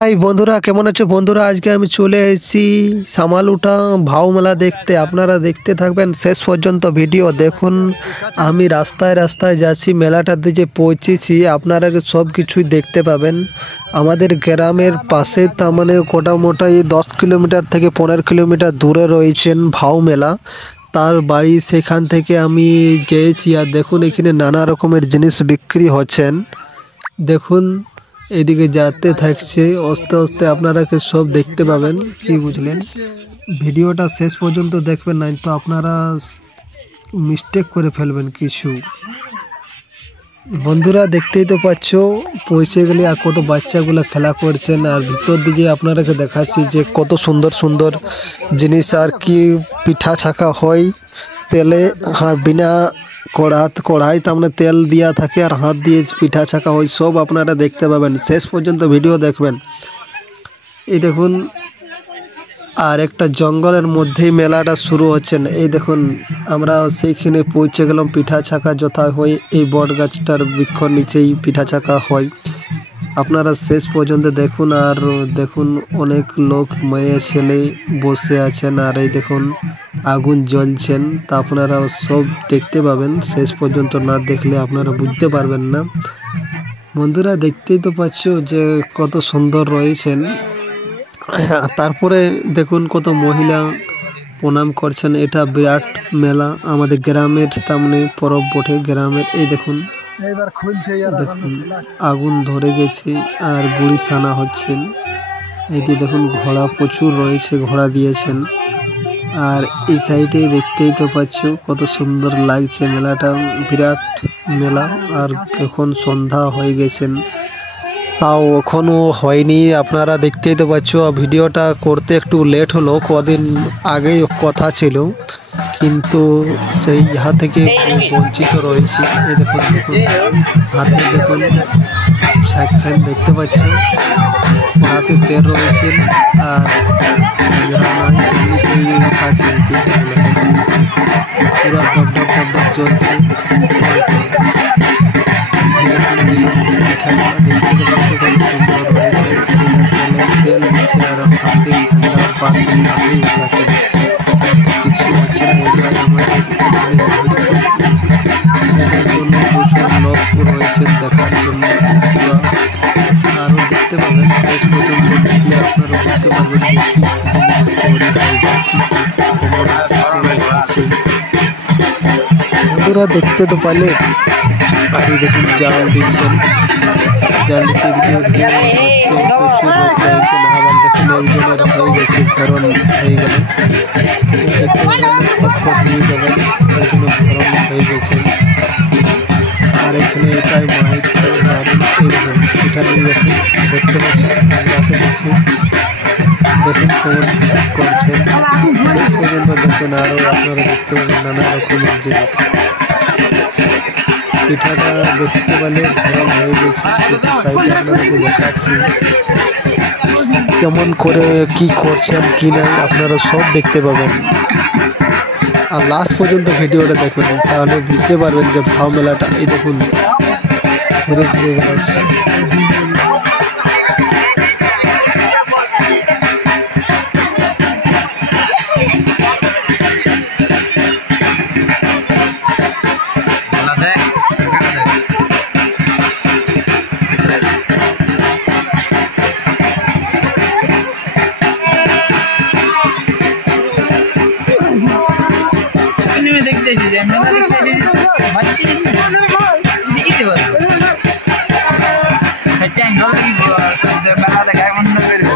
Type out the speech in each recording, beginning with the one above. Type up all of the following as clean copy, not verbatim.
High বন্ধুরা, কেমন আছো বন্ধুরা? আজকে আমি চলে এসেছি সামালুটা ভাও মেলা দেখতে। আপনারা দেখতে থাকবেন শেষ পর্যন্ত ভিডিও দেখুন। আমি রাস্তায় রাস্তায় যাচ্ছি, মেলাটাতে যে পৌঁছেছি আপনারা সব কিছুই দেখতে পাবেন। আমাদের গ্রামের পাশে তার মানে কোটা মোটা 10 কিলোমিটার থেকে 15 কিলোমিটার দূরে রয়েছেন ভাও মেলা। তার বাড়ি সেখান থেকে আমি গিয়েছি। আর দেখুন এখানে নানা রকমের জিনিস বিক্রি হচ্ছেন। দেখুন এদিকে যাতে থাকছে, আস্তে আস্তে আপনারা সব দেখতে পাবেন। কি বুঝলেন? ভিডিওটা শেষ পর্যন্ত দেখবেন, নাই তো আপনারা মিস্টেক করে ফেলবেন কিছু। বন্ধুরা দেখতেই তো পাচ্ছ পৌঁছে গেলে, আর কত বাচ্চাগুলো খেলা করছেন। আর ভিতর দিকে আপনারাকে দেখাচ্ছি যে কত সুন্দর সুন্দর জিনিস। আর কি পিঠা ছাকা হয় তেলে, বিনা কড়াই তার মানে তেল দেওয়া থাকে আর হাত দিয়ে পিঠা ছাকা হয়। সব আপনারা দেখতে পাবেন, শেষ পর্যন্ত ভিডিও দেখবেন। এই দেখুন, আর একটা জঙ্গলের মধ্যেই মেলাটা শুরু হচ্ছেন। এই দেখুন আমরা সেইখানে পৌঁছে গেলাম। পিঠা ছাকা যথা হয় এই বট গাছটার বৃক্ষর নিচেই পিঠা ছাকা হয়। আপনারা শেষ পর্যন্ত দেখুন। আর দেখুন অনেক লোক মেয়ে ছেলে বসে আছেন। আর এই দেখুন আগুন জ্বলছেন, তা আপনারা সব দেখতে পাবেন। শেষ পর্যন্ত না দেখলে আপনারা বুঝতে পারবেন না। বন্ধুরা দেখতেই তো পাচ্ছ যে কত সুন্দর রয়েছেন। তারপরে দেখুন কত মহিলা প্রণাম করছেন। এটা বিরাট মেলা, আমাদের গ্রামের সামনে পরব বটে গ্রামের। এই দেখুন দেখুন আগুন ধরে গেছে আর গুড়ি সানা হচ্ছেন। এইটি দেখুন ঘোড়া প্রচুর রয়েছে, ঘোড়া দিয়েছেন। আর এই সাইডে দেখতেই তো পাচ্ছ কত সুন্দর লাগছে মেলাটা, বিরাট মেলা। আর এখন সন্ধ্যা হয়ে গেছেন, তাও এখনও হয়নি। আপনারা দেখতেই তো পাচ্ছ। ভিডিওটা করতে একটু লেট হলো, কদিন আগেই কথা ছিল, কিন্তু সেই ইহা থেকে বঞ্চিত রয়েছি। এই দেখুন দেখুন হাতে দেখুন শাকছেন, দেখতে পাচ্ছ হাতে তেল রয়েছেন। আর নয় এমনিতেই উঠাচ্ছেন পিঠাগুলো। দেখুন পুরো ডব ডব ডব ডব চলছে। পিঠাগুলো দেখতে পাচ্ছ কত সুন্দর রয়েছে। তেল দিচ্ছে আর হাতে ঝাঁঝরা পাত দিয়ে হাতেই উঠাচ্ছেন, কিছু হচ্ছে না। এটাই আমাদের এখানে এটার জন্য প্রচুর লোক রয়েছেন দেখার জন্য। আরও দেখতে পাবেন, শেষ পর্যন্ত দেখলে আপনারা বুঝতে পারবেন যে কী কী জিনিস তৈরি হয় বা কী কী সিস্টেম হচ্ছে। বন্ধুরা দেখতে তো পারলে। আর এই দেখুন জাল দিচ্ছেন, জাল দিচ্ছে এদিকে ওদিকে হচ্ছে। প্রচুর লোক রয়েছেন। আবার দেখুন একজনের হয়ে গেছে, ভরণ হয়ে গেল। দেখতে পাবেন ফটফট নিয়ে যাবেন, একজনের ভরণ হয়ে গেছেন। আর এখানে এটাই মাহিত দারুণ। এই দেখুন পিঠা নিয়ে গেছেন, দেখতে পাচ্ছেন রাতে দিচ্ছি। দেখুন কেমন করছেন, শেষ পর্যন্ত দেখুন। আরও আপনারা দেখতে পাবেন নানা রকমের জিনিস। পিঠাটা দেখতে পেলে গরম হয়ে গেছে। সাইডে আপনাদেরকে দেখাচ্ছি কেমন করে কি করছেন কি নাই, আপনারা সব দেখতে পাবেন। আর লাস্ট পর্যন্ত ভিডিওটা দেখবেন, তাহলে বুঝতে পারবেন যে ভাও মেলাটা। এই দেখুন ঘুরে ঘুরে বেড়াচ্ছে। দেখতেছি যে মেলা দেখতেছি সেটা জল মেলা দেখা এমন করবো।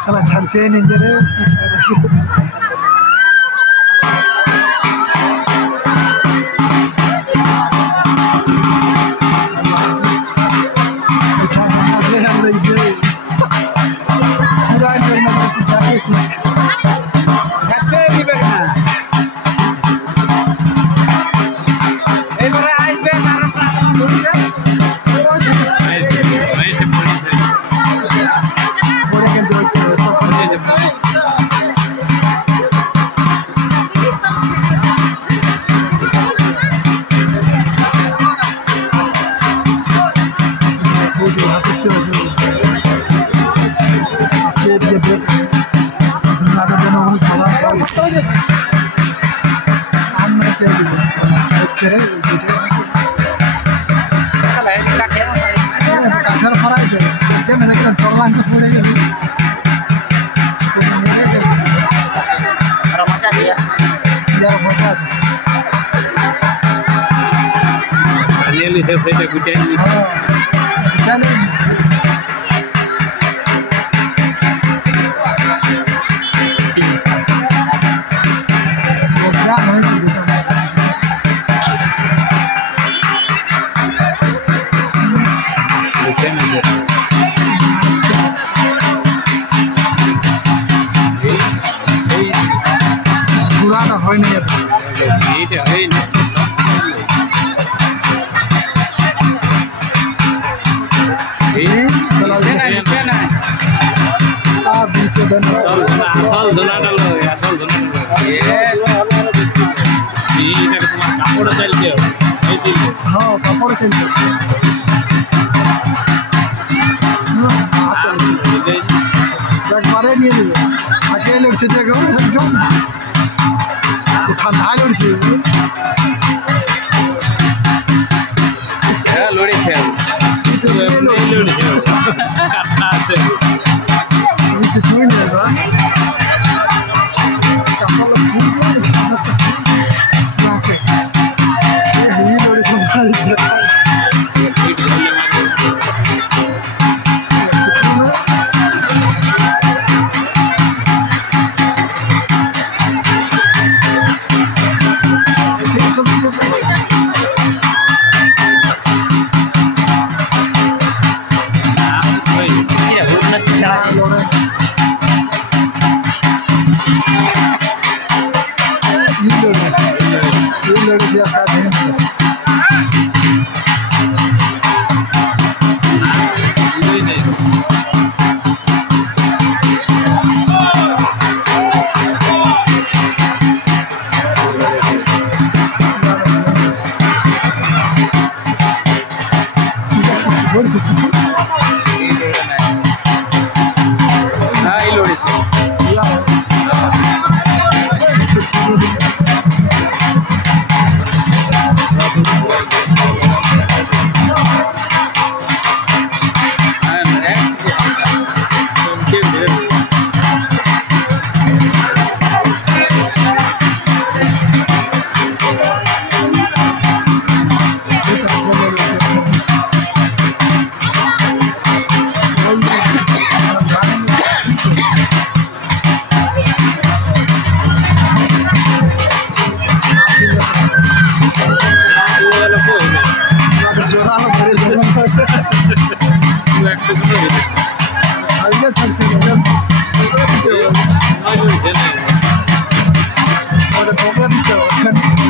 salah chance nin jere हाँ, पापड़ चाहिए। আছে ये কিছুই নেই বা চাপালা খুব চাদরটা নাকে এই লড়ে চলছে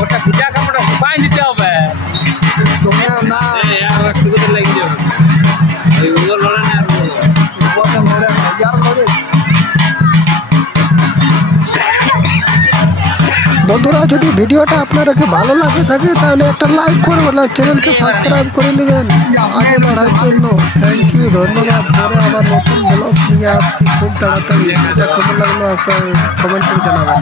ওটা পিঠা কাপড়টা শুকাই দিতে হবে না আর একটু করে লেগে যাবে ওই উগল লড়ে না আর বন্ধুরা যদি ভিডিওটা আপনাদেরকে ভালো লাগে থাকে তাহলে একটা লাইক করবেন আর চ্যানেলকে সাবস্ক্রাইব করে নেবেন আগে বাড়ার জন্য থ্যাংক ইউ ধন্যবাদ পরে আবার নতুন ব্লগ নিয়ে আসছি খুব তাড়াতাড়ি এটা কেমন লাগলো আপনার কমেন্ট করে জানাবেন।